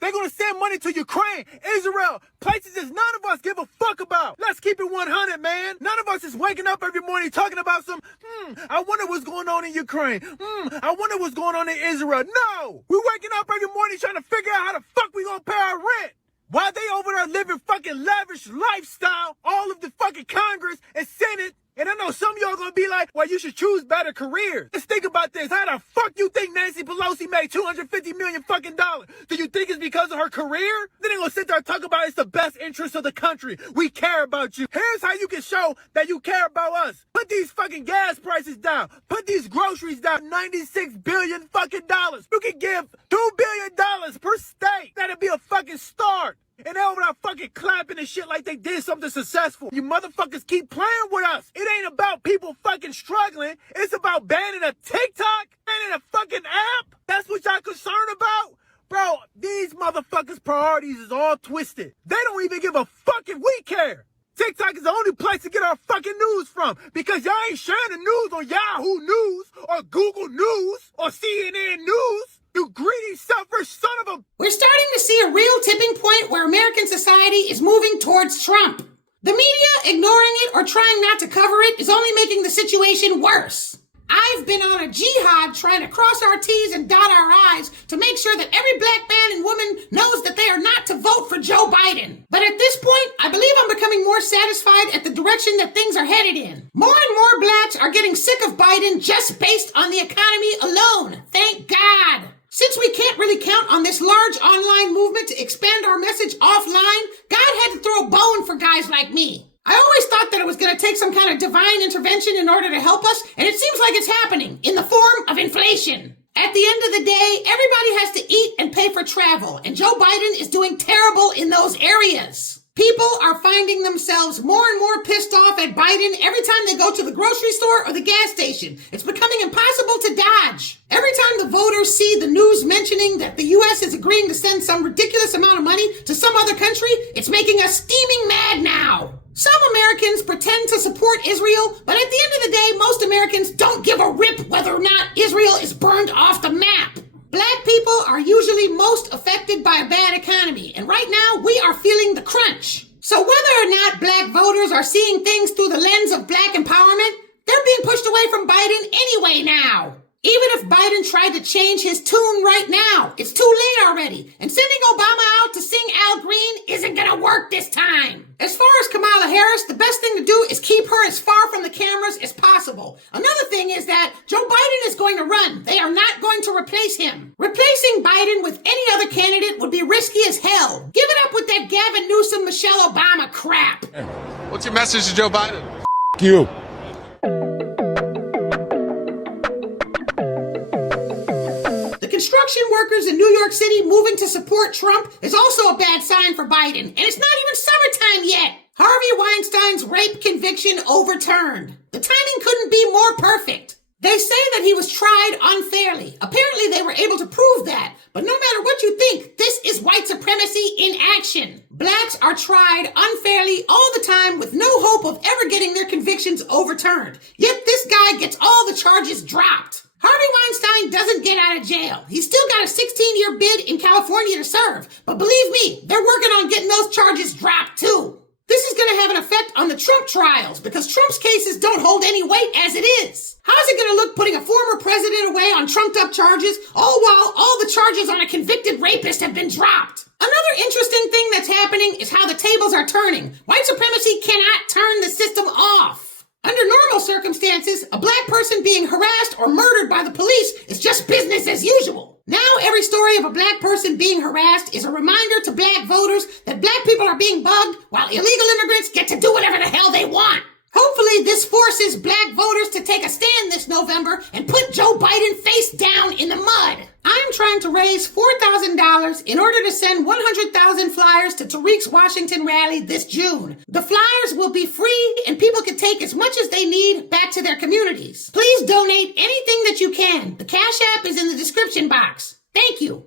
They're gonna send money to Ukraine, Israel, places that none of us give a fuck about. Let's keep it 100, man. None of us is waking up every morning talking about some, I wonder what's going on in Ukraine. I wonder what's going on in Israel. No! We're waking up every morning trying to figure out how the fuck we gonna pay our rent. While they over there living fucking lavish lifestyle, all of the fucking Congress and Senate, and I know some of y'all gonna be like, well, you should choose better careers. Let's think about this. How the fuck you think Nancy Pelosi made $250 million fucking dollars? Do you think it's because of her career? Then they gonna sit there and talk about it's the best interest of the country. We care about you. Here's how you can show that you care about us. Put these fucking gas prices down. Put these groceries down. $96 billion fucking dollars. You can give $2 billion per state. That'd be a fucking start. And they over there fucking clapping and shit like they did something successful. You motherfuckers keep playing with us. It ain't about people fucking struggling. It's about banning a TikTok, banning a fucking app. That's what y'all concerned about? Bro, these motherfuckers' priorities is all twisted. They don't even give a fuck if we care. TikTok is the only place to get our fucking news from because y'all ain't sharing the news on Yahoo News or Google News or CNN News. You greedy, selfish son of a... We're starting to see a real tipping point where American society is moving towards Trump. The media ignoring it or trying not to cover it is only making the situation worse. I've been on a jihad trying to cross our T's and dot our I's to make sure that every black man and woman knows that they are not to vote for Joe Biden. But at this point, I believe I'm becoming more satisfied at the direction that things are headed in. More and more blacks are getting sick of Biden just based on the economy alone. Thank God. Since we can't really count on this large online movement to expand our message offline, God had to throw a bone for guys like me. I always thought that it was going to take some kind of divine intervention in order to help us, and it seems like it's happening in the form of inflation. At the end of the day, everybody has to eat and pay for travel, and Joe Biden is doing terrible in those areas. People are finding themselves more and more pissed off at Biden every time they go to the grocery store or the gas station. It's becoming impossible to dodge. Every time the voters see the news mentioning that the U.S. is agreeing to send some ridiculous amount of money to some other country, it's making us steaming mad now. Some Americans pretend to support Israel, but at the end of the day, most Americans don't give a rip whether or not Israel is burned off the map. Black people are usually most affected by a bad economy, and right now we are feeling the crunch. So whether or not black voters are seeing things through the lens of black empowerment, they're being pushed away from Biden anyway now. Even if Biden tried to change his tune right now, it's too late already, and sending Obama out to sing Al Green isn't gonna work this time. As far as Kamala Harris, the best thing to do is keep her as far from the cameras as possible. Another thing is that Joe Biden is going to run. They are not going to replace him. Replacing Biden with any other candidate would be risky as hell. Give it up with that Gavin Newsom, Michelle Obama crap. What's your message to Joe Biden? F*** you. Construction workers in New York City moving to support Trump is also a bad sign for Biden, and it's not even summertime yet. Harvey Weinstein's rape conviction overturned. The timing couldn't be more perfect. They say that he was tried unfairly. Apparently they were able to prove that. But no matter what you think, this is white supremacy in action. Blacks are tried unfairly all the time with no hope of ever getting their convictions overturned. Yet this guy gets all the charges dropped. Harvey Weinstein doesn't get out of jail. He's still got a 16-year bid in California to serve. But believe me, they're working on getting those charges dropped too. This is going to have an effect on the Trump trials because Trump's cases don't hold any weight as it is. How is it going to look putting a former president away on trumped-up charges, all while all the charges on a convicted rapist have been dropped? Another interesting thing that's happening is how the tables are turning. White supremacy cannot turn the system off. Under normal circumstances, a black person being harassed or murdered by the police is just business as usual. Now every story of a black person being harassed is a reminder to black voters that black people are being bugged while illegal immigrants get to do whatever the hell they want. Hopefully this forces black voters to take a stand this November and put Joe Biden face down in the mud. I'm trying to raise $4,000 in order to send 100,000 flyers to Tariq's Washington rally this June. The flyers will be free and people can take as much as they need back to their communities. Please donate anything that you can. The Cash App is in the description box. Thank you.